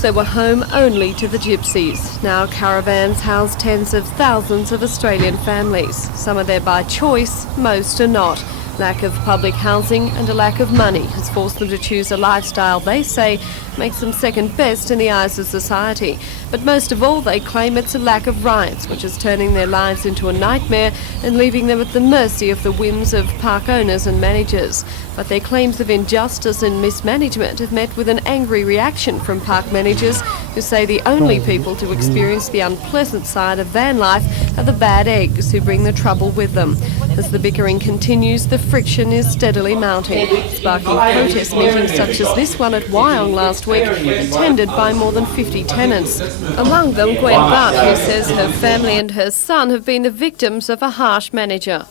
Once they were home only to the gypsies. Now caravans house tens of thousands of Australian families. Some are there by choice, most are not. Lack of public housing and a lack of money has forced them to choose a lifestyle they say makes them second best in the eyes of society. But most of all, they claim it's a lack of rights, which is turning their lives into a nightmare and leaving them at the mercy of the whims of park owners and managers. But their claims of injustice and mismanagement have met with an angry reaction from park managers who say the only people to experience the unpleasant side of van life are the bad eggs who bring the trouble with them. As the bickering continues, the friction is steadily mounting, sparking protest meetings such as this one at Wyong last week, attended by more than 50 tenants. Among them, Gwen Butt, who says her family and her son have been the victims of a harsh manager.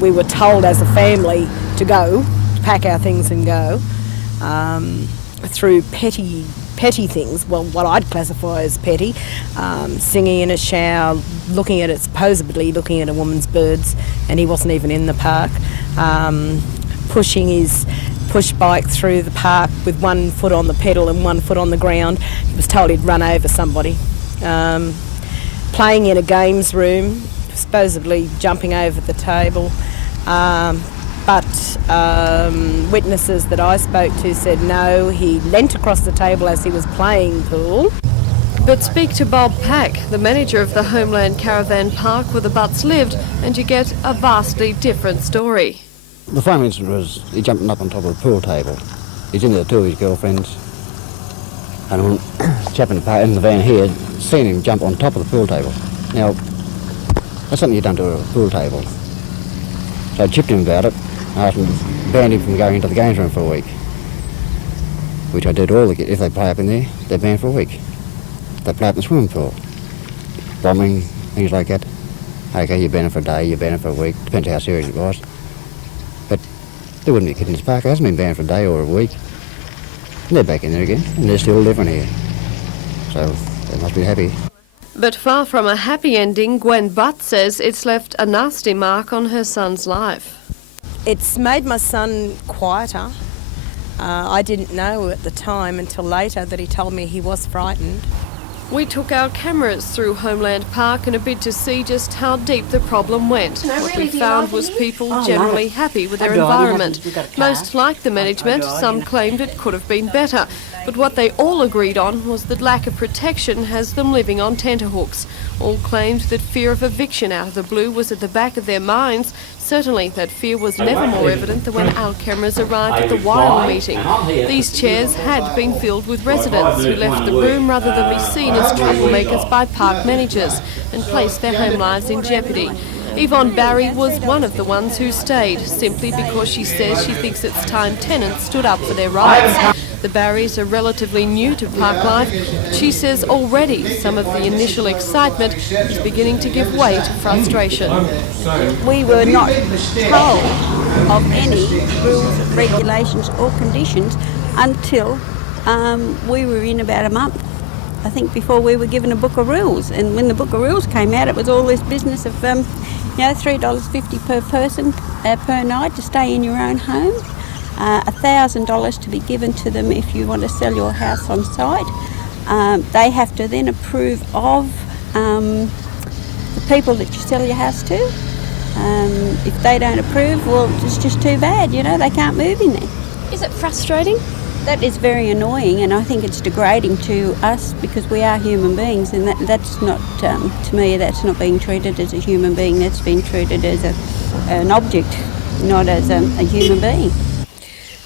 We were told as a family to go, to pack our things and go, through petty things, well, what I'd classify as petty, singing in a shower, supposedly looking at a woman's birds, and he wasn't even in the park, pushing his push bike through the park with one foot on the pedal and one foot on the ground. He was told he'd run over somebody. Playing in a games room, supposedly jumping over the table. But witnesses that I spoke to said no, he leant across the table as he was playing pool. But speak to Bob Pack, the manager of the Homeland Caravan Park where the Butts lived, and you get a vastly different story. The final incident was he jumping up on top of the pool table. He's in there with two of his girlfriends. And a chap in the van here seen him jump on top of the pool table. Now, that's something you've done to a pool table. So I chipped him about it. I asked him to ban him from going into the games room for a week. Which I did all the kids. If they play up in there, they're banned for a week. They play up in the swimming pool. Bombing, things like that. Okay, you're banned for a day, you're banned for a week. Depends how serious it was. But there wouldn't be a kid in this park. It hasn't been banned for a day or a week. And they're back in there again, and they're still living here. So they must be happy. But far from a happy ending, Gwen Butt says it's left a nasty mark on her son's life. It's made my son quieter. I didn't know at the time until later that he told me he was frightened. We took our cameras through Homeland Park in a bid to see just how deep the problem went. What we found was people generally happy with their environment. Most liked the management, some claimed it could have been better. But what they all agreed on was that lack of protection has them living on tenterhooks. All claimed that fear of eviction out of the blue was at the back of their minds. Certainly that fear was never more evident than when our cameras arrived at the Wyong meeting. These chairs had been filled with residents who left the room rather than be seen as troublemakers by park managers and placed their home lives in jeopardy. Yvonne Barry was one of the ones who stayed, simply because she says she thinks it's time tenants stood up for their rights. The Barrys are relatively new to park life, but she says already some of the initial excitement is beginning to give way to frustration. We were not told of any rules, regulations or conditions until we were in about a month. I think before we were given a book of rules, and when the book of rules came out, it was all this business of $3.50 per person per night to stay in your own home, $1,000 to be given to them if you want to sell your house on site. They have to then approve of the people that you sell your house to. If they don't approve, well, it's just too bad, they can't move in there. Is it frustrating? That is very annoying, and I think it's degrading to us because we are human beings, and that's not, to me, that's not being treated as a human being. That's being treated as an object, not as a human being.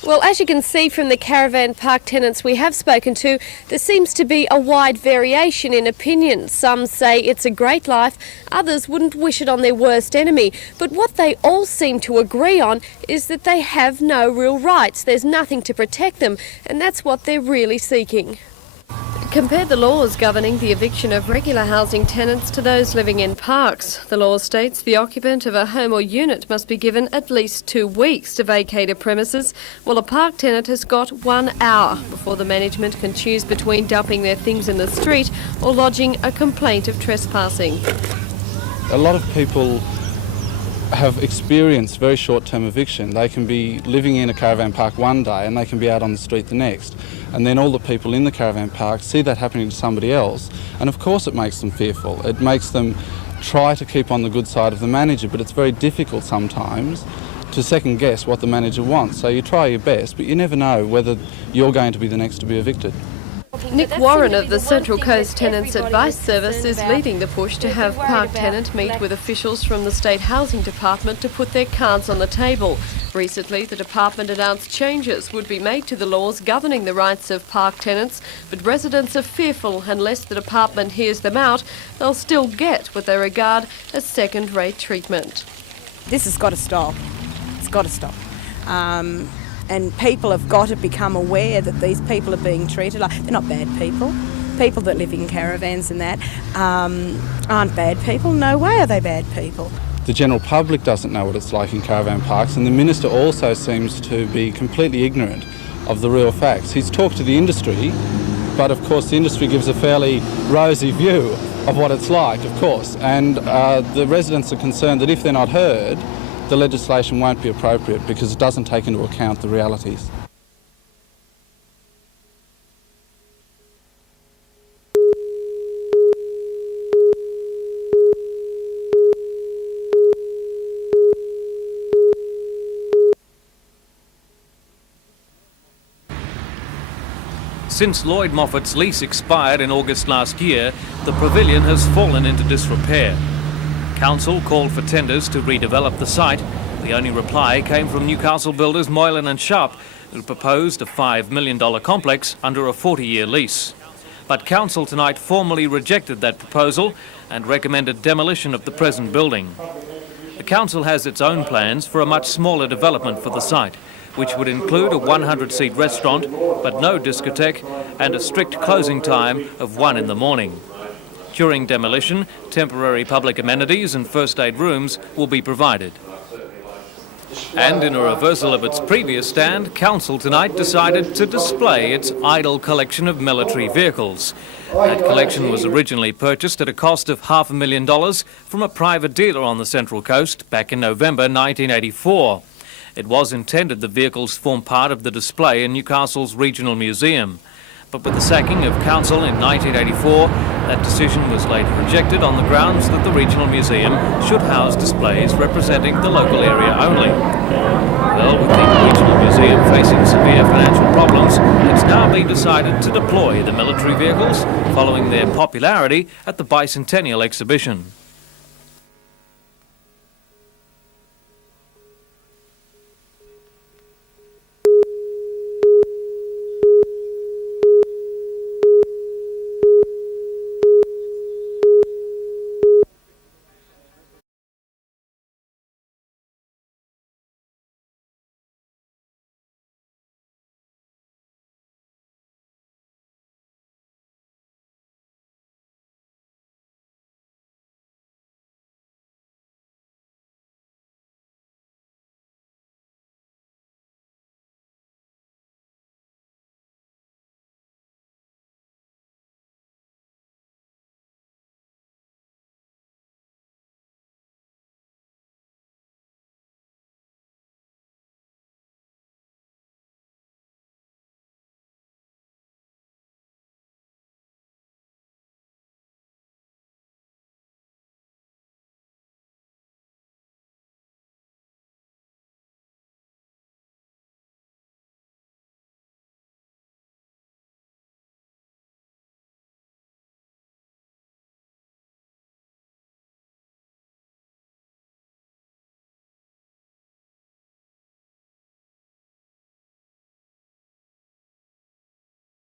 Well, as you can see from the caravan park tenants we have spoken to, there seems to be a wide variation in opinion. Some say it's a great life, others wouldn't wish it on their worst enemy. But what they all seem to agree on is that they have no real rights. There's nothing to protect them, and that's what they're really seeking. Compare the laws governing the eviction of regular housing tenants to those living in parks. The law states the occupant of a home or unit must be given at least 2 weeks to vacate a premises, while a park tenant has got 1 hour before the management can choose between dumping their things in the street or lodging a complaint of trespassing. A lot of people have experienced very short-term eviction. They can be living in a caravan park one day and they can be out on the street the next. And then all the people in the caravan park see that happening to somebody else, and of course it makes them fearful. It makes them try to keep on the good side of the manager, but it's very difficult sometimes to second guess what the manager wants. So you try your best, but you never know whether you're going to be the next to be evicted. Nick Warren of the Central Coast Tenants Advice Service is leading the push to have park tenant meet with officials from the State Housing Department to put their cards on the table. Recently, the department announced changes would be made to the laws governing the rights of park tenants, but residents are fearful unless the department hears them out, they'll still get what they regard as second-rate treatment. This has got to stop. It's got to stop. And people have got to become aware that these people are being treated like they're not bad people. People that live in caravans and that aren't bad people. No way are they bad people. The general public doesn't know what it's like in caravan parks, and the Minister also seems to be completely ignorant of the real facts. He's talked to the industry, but of course the industry gives a fairly rosy view of what it's like, of course, and the residents are concerned that if they're not heard, the legislation won't be appropriate because it doesn't take into account the realities. Since Lloyd Moffat's lease expired in August last year, the Pavilion has fallen into disrepair. Council called for tenders to redevelop the site. The only reply came from Newcastle builders Moylan and Sharp, who proposed a $5 million complex under a 40-year lease. But Council tonight formally rejected that proposal and recommended demolition of the present building. The Council has its own plans for a much smaller development for the site, which would include a 100-seat restaurant, but no discotheque, and a strict closing time of 1 in the morning. During demolition, temporary public amenities and first aid rooms will be provided. And in a reversal of its previous stand, Council tonight decided to display its idle collection of military vehicles. That collection was originally purchased at a cost of $500,000 from a private dealer on the Central Coast back in November 1984. It was intended the vehicles form part of the display in Newcastle's Regional Museum. But with the sacking of Council in 1984, that decision was later rejected on the grounds that the Regional Museum should house displays representing the local area only. Well, with the Regional Museum facing severe financial problems, it's now been decided to deploy the military vehicles following their popularity at the Bicentennial exhibition.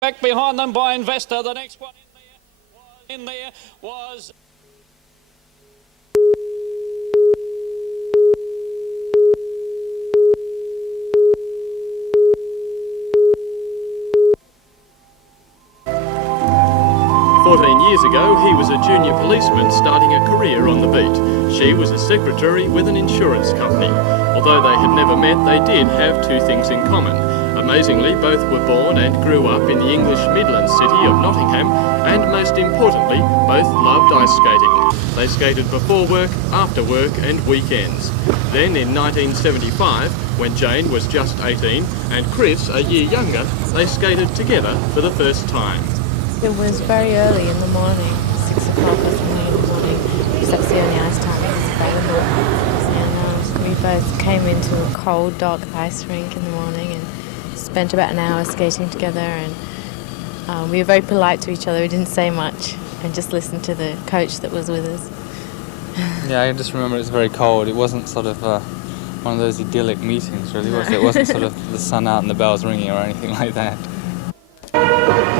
Back behind them by Investor. The next one in there was... Years ago, he was a junior policeman starting a career on the beat. She was a secretary with an insurance company. Although they had never met, they did have two things in common. Amazingly, both were born and grew up in the English Midland city of Nottingham and most importantly, both loved ice skating. They skated before work, after work and weekends. Then in 1975, when Jane was just 18 and Chris a year younger, they skated together for the first time. It was very early in the morning, 6 o'clock or something in the morning, because that's the only ice time that's available. And we both came into a cold, dark ice rink in the morning and spent about an hour skating together, and we were very polite to each other. We didn't say much and just listened to the coach that was with us. Yeah, I just remember it was very cold. It wasn't sort of one of those idyllic meetings, really, was it? It wasn't sort of the sun out and the bells ringing or anything like that.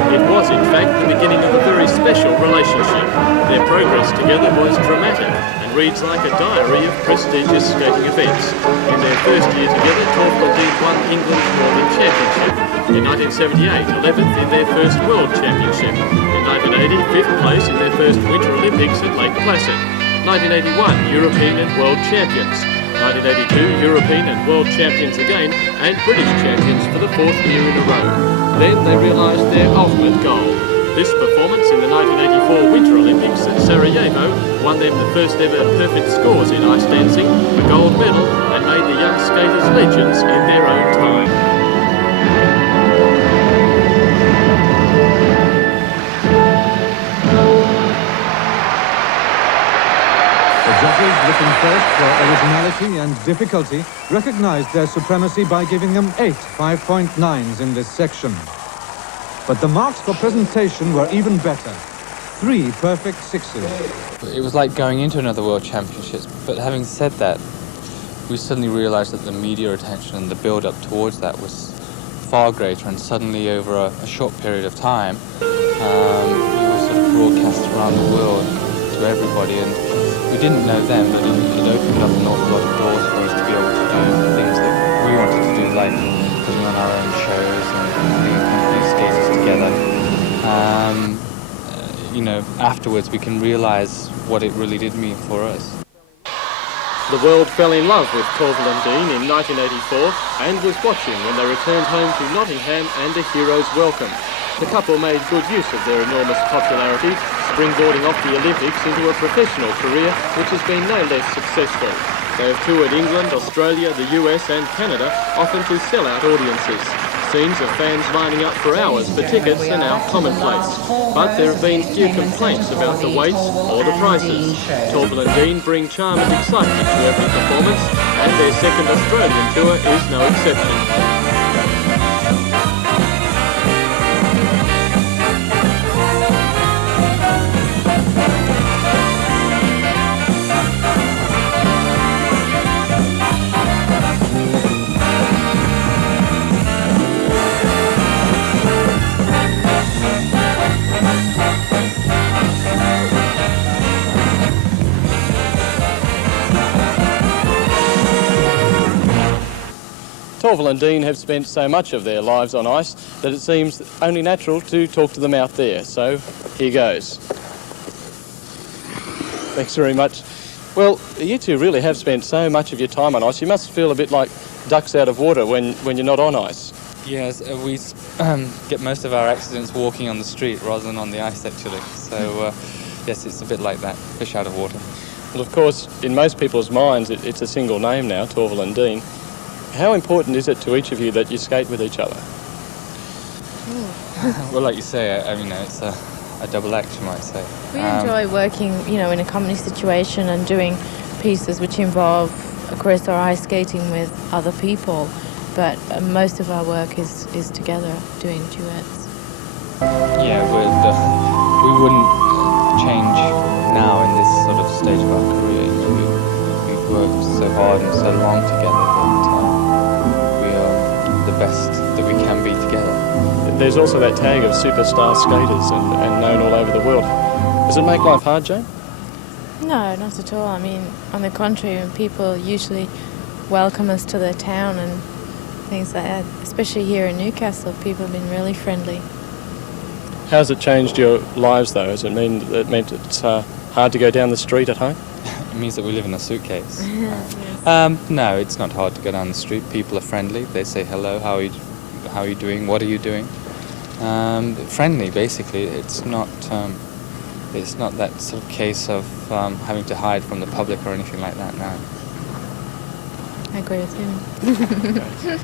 It was, in fact, the beginning of a very special relationship. Their progress together was dramatic and reads like a diary of prestigious skating events. In their first year together, Torvill and Dean won England's Northern Championship. In 1978, 11th in their first World Championship. In 1980, 5th place in their first Winter Olympics at Lake Placid. 1981, European and World Champions. 1982, European and World Champions again, and British Champions for the 4th year in a row. Then they realised their ultimate goal. This performance in the 1984 Winter Olympics at Sarajevo won them the first ever perfect scores in ice dancing, a gold medal, and made the young skaters legends in their own time. The judges, looking first for originality and difficulty, recognised their supremacy by giving them 8 5.9s in this section. But the marks for presentation were even better. 3 perfect 6s. It was like going into another World Championships, but having said that, we suddenly realised that the media attention and the build-up towards that was far greater, and suddenly over a short period of time, we were sort of broadcast around the world to everybody, and we didn't know then, but it opened up an awful lot of doors for us to be able to do things that we wanted to do, like putting on our own shows and having a company of skaters together. You know, afterwards we can realise what it really did mean for us. The world fell in love with Torvill and Dean in 1984 and was watching when they returned home to Nottingham and a hero's welcome. The couple made good use of their enormous popularity, springboarding off the Olympics into a professional career which has been no less successful. They have toured England, Australia, the US and Canada, often to sell-out audiences. Scenes of fans lining up for hours for tickets are now commonplace. But there have been few complaints about the waits or the prices. Torvill and Dean bring charm and excitement to every performance, and their second Australian tour is no exception. Torvill and Dean have spent so much of their lives on ice that it seems only natural to talk to them out there. So, here goes. Thanks very much. Well, you two really have spent so much of your time on ice. You must feel a bit like ducks out of water when you're not on ice. Yes, we get most of our accidents walking on the street rather than on the ice, actually. So, yes, it's a bit like that, fish out of water. Well, of course, in most people's minds, it's a single name now, Torvill and Dean. How important is it to each of you that you skate with each other? Well, like you say, I mean, it's a double act, you might say. We enjoy working, in a comedy situation and doing pieces which involve, of course, our ice skating with other people, but most of our work is together, doing duets. Yeah, we wouldn't change now in this sort of stage of our career. We've worked so hard and so long together that we are the best that we can be together. There's also that tag of superstar skaters and known all over the world. Does it make life hard, Jane? No, not at all. I mean, on the contrary, people usually welcome us to their town and things like that. Especially here in Newcastle, people have been really friendly. How's it changed your lives, though? Has it meant it's hard to go down the street at home? It means that we live in a suitcase. Yes. No, it's not hard to go down the street. People are friendly. They say hello, how are you doing, what are you doing? Friendly, basically. It's not that sort of case of having to hide from the public or anything like that now. I agree with him.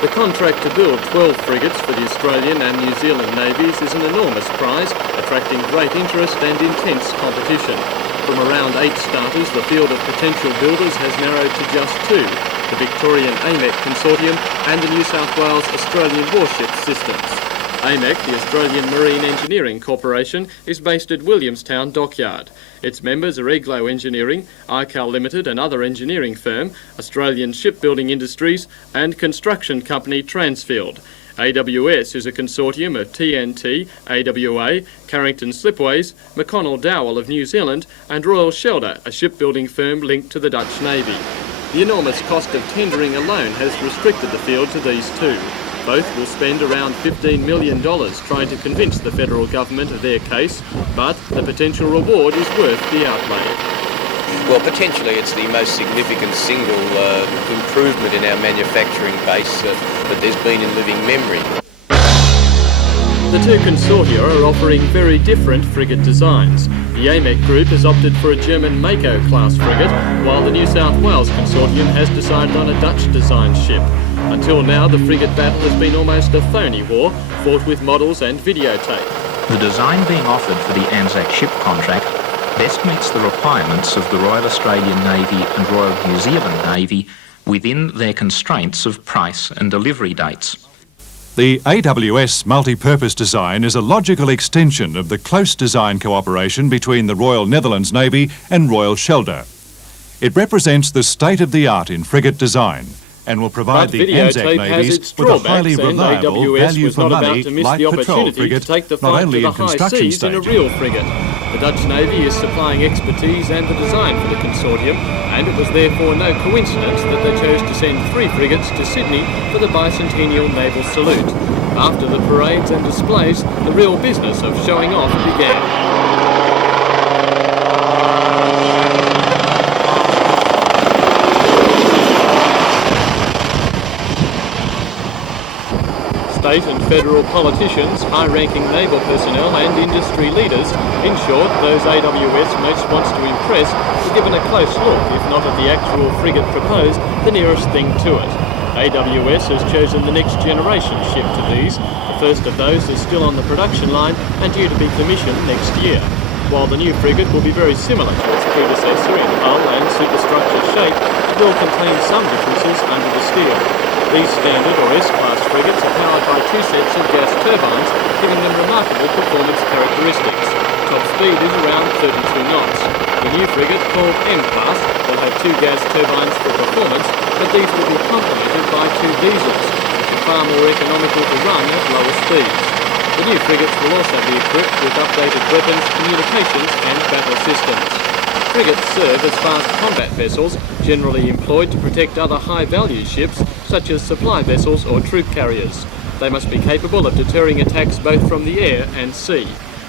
The contract to build 12 frigates for the Australian and New Zealand navies is an enormous prize, attracting great interest and intense competition. From around 8 starters, the field of potential builders has narrowed to just 2, the Victorian AMEC Consortium and the New South Wales Australian Warship Systems. AMEC, the Australian Marine Engineering Corporation, is based at Williamstown Dockyard. Its members are Eglo Engineering, iCal Limited and other engineering firm, Australian Shipbuilding Industries and construction company Transfield. AWS is a consortium of TNT, AWA, Carrington Slipways, McConnell Dowell of New Zealand and Royal Shelter, a shipbuilding firm linked to the Dutch Navy. The enormous cost of tendering alone has restricted the field to these two. Both will spend around $15 million trying to convince the federal government of their case, but the potential reward is worth the outlay. Well, potentially it's the most significant single improvement in our manufacturing base that there's been in living memory. The two consortia are offering very different frigate designs. The AMEC group has opted for a German Mako-class frigate, while the New South Wales Consortium has decided on a Dutch-designed ship. Until now, the frigate battle has been almost a phony war, fought with models and videotape. The design being offered for the Anzac ship contract best meets the requirements of the Royal Australian Navy and Royal New Zealand Navy within their constraints of price and delivery dates. The AWS multi-purpose design is a logical extension of the close design cooperation between the Royal Netherlands Navy and Royal Shelter. It represents the state-of-the-art in frigate design and will provide the Anzac navies with a highly reliable, value-for-money light patrol frigate, not only in construction stages. In a real frigate. The Dutch Navy is supplying expertise and the design for the consortium, and it was therefore no coincidence that they chose to send 3 frigates to Sydney for the bicentennial naval salute. After the parades and displays, the real business of showing off began. State and federal politicians, high-ranking naval personnel and industry leaders, in short, those AWS most wants to impress, are given a close look, if not at the actual frigate proposed, the nearest thing to it. AWS has chosen the next generation ship to these. The first of those is still on the production line and due to be commissioned next year. While the new frigate will be very similar to its predecessor in hull and superstructure shape, it will contain some differences under the steel. These standard or S-class frigates are powered by 2 sets of gas turbines, giving them remarkable performance characteristics. Top speed is around 32 knots. The new frigate, called M-class, will have 2 gas turbines for performance, but these will be complemented by 2 diesels, which are far more economical to run at lower speeds. The new frigates will also be equipped with updated weapons, communications and battle systems. Frigates serve as fast combat vessels, generally employed to protect other high-value ships, such as supply vessels or troop carriers. They must be capable of deterring attacks both from the air and sea.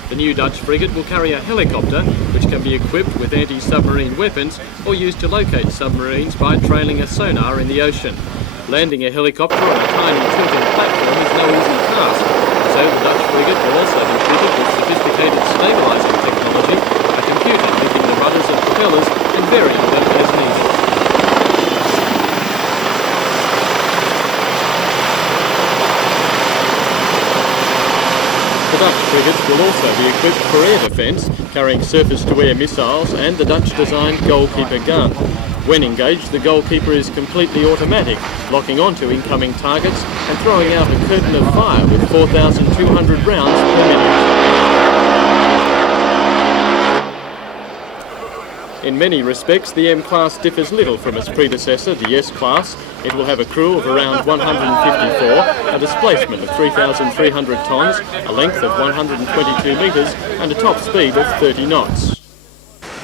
The new Dutch frigate will carry a helicopter, which can be equipped with anti-submarine weapons or used to locate submarines by trailing a sonar in the ocean. Landing a helicopter on a tiny tilting platform is no easy task, so the Dutch frigate will also be fitted with sophisticated stabilising technology, a computer linking the rudders and propellers and varying them as needed. Dutch frigates will also be equipped for air defence, carrying surface-to-air missiles and the Dutch-designed goalkeeper gun. When engaged, the goalkeeper is completely automatic, locking onto incoming targets and throwing out a curtain of fire with 4,200 rounds per minute. In many respects, the M-Class differs little from its predecessor, the S-Class. It will have a crew of around 154, a displacement of 3,300 tonnes, a length of 122 metres and a top speed of 30 knots.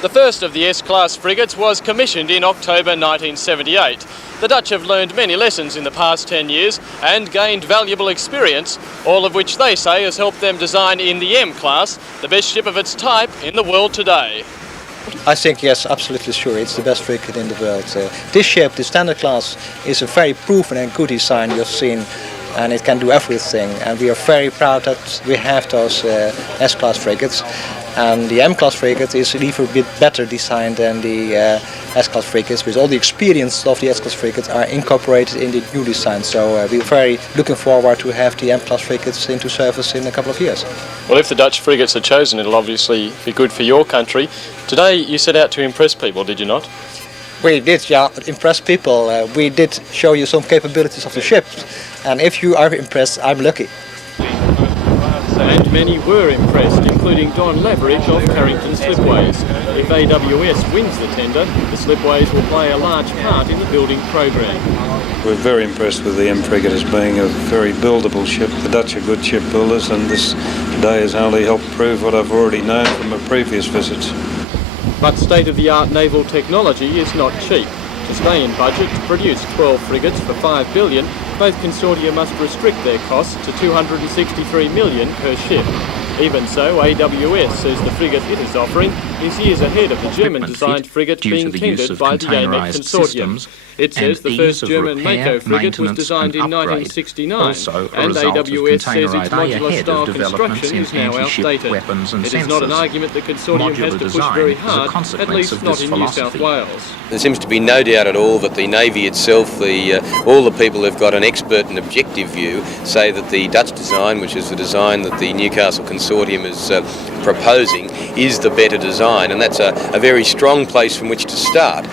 The first of the S-Class frigates was commissioned in October 1978. The Dutch have learned many lessons in the past 10 years and gained valuable experience, all of which they say has helped them design in the M-Class, the best ship of its type in the world today. I think, yes, absolutely sure, it's the best frigate in the world. This ship, the standard class, is a very proven and good design you've seen, and it can do everything. And we are very proud that we have those S-Class frigates. And the M-Class frigate is an even bit better designed than the S-Class frigates, with all the experience of the S-Class frigates are incorporated in the new design. So we're very looking forward to have the M-Class frigates into service in a couple of years. Well, if the Dutch frigates are chosen, it'll obviously be good for your country. Today you set out to impress people, did you not? We did, yeah, impress people. We did show you some capabilities of the ship. And if you are impressed, I'm lucky. And many were impressed, including Don Leverage of Carrington Slipways. If AWS wins the tender, the slipways will play a large part in the building program. We're very impressed with the M frigate as being a very buildable ship. The Dutch are good ship builders, and this today has only helped prove what I've already known from my previous visits. But state-of-the-art naval technology is not cheap. To stay in budget, to produce 12 frigates for $5 billion, both consortia must restrict their costs to $263 million per ship. Even so, AWS says the frigate it is offering is years ahead of the German-designed frigate being tendered by the AMEC Consortium. It says the first German Mako frigate was designed in 1969, and AWS says its modular-style construction is now outdated. It is not an argument the Consortium has to push very hard, at least not in New South Wales. There seems to be no doubt at all that the Navy itself, all the people who've got an expert and objective view, say that the Dutch design, which is the design that the Newcastle Consortium is proposing, is the better design, and that's a very strong place from which to start.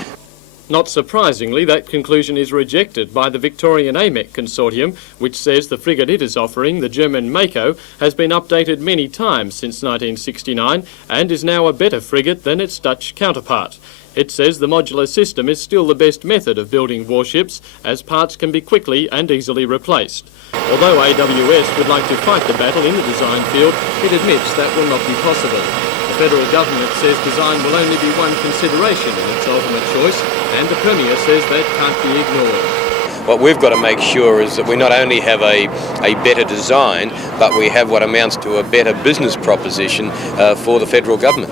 Not surprisingly, that conclusion is rejected by the Victorian AMEC Consortium, which says the frigate it is offering, the German Mako, has been updated many times since 1969 and is now a better frigate than its Dutch counterpart. It says the modular system is still the best method of building warships, as parts can be quickly and easily replaced. Although AWS would like to fight the battle in the design field, it admits that will not be possible. The federal government says design will only be one consideration in its ultimate choice, and the Premier says that can't be ignored. What we've got to make sure is that we not only have a better design, but we have what amounts to a better business proposition for the federal government.